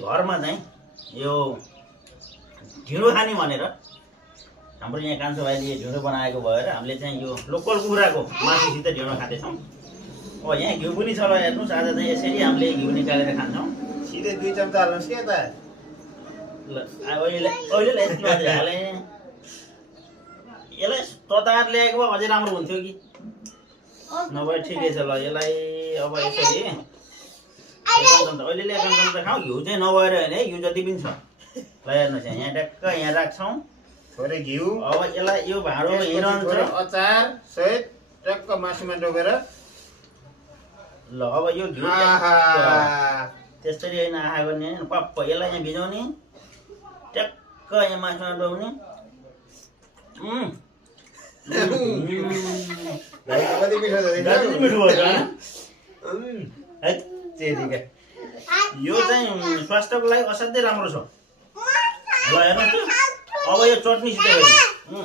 घरमा चाहिँ यो ढिँडो खाने भनेर हाम्रो यहाँ कान्छो भाइले ढिँडो बनाएको भएर हामीले चाहिँ यो लोकल कुखुराको मासुसित ढिँडो खाँदैछौँ। अब यहाँ घिउ पनि छ र हेर्नुहोस्, आज चाहिँ यसरी हामीले घिउ निकालेर खान्छौँ। सिधै 2 चम्चा हाल्नुहोस् के त ल अहिले यस्तो हालेँ, यसलाई तताएर ल्याएको भए अझै राम्रो हुन्थ्यो कि नभए ठिकै छ। ल यसलाई अब यसरी अहिले ल्याएको चम्चा खाउँ। घिउ चाहिँ नभएर होइन है, घिउ जति पनि छ। ल हेर्नुहोस् यहाँ ट्याक्क यहाँ राख्छौँ थोरै घिउ। अब यसलाई यो भाँडो हिँड्छ अचार सहित टक्क मासुमा डोबेर। ल अब यो घिउ त्यसरी होइन आहा गर्ने पप्प यसलाई यहाँ भिजाउने, ट्याक्क यहाँ मासुमा डोब्ने। कति मिठो भयो यो चाहिँ स्वास्थ्यको लागि असाध्यै राम्रो छ। ल हेर्नुहोस् अब यो चटनीसित भयो।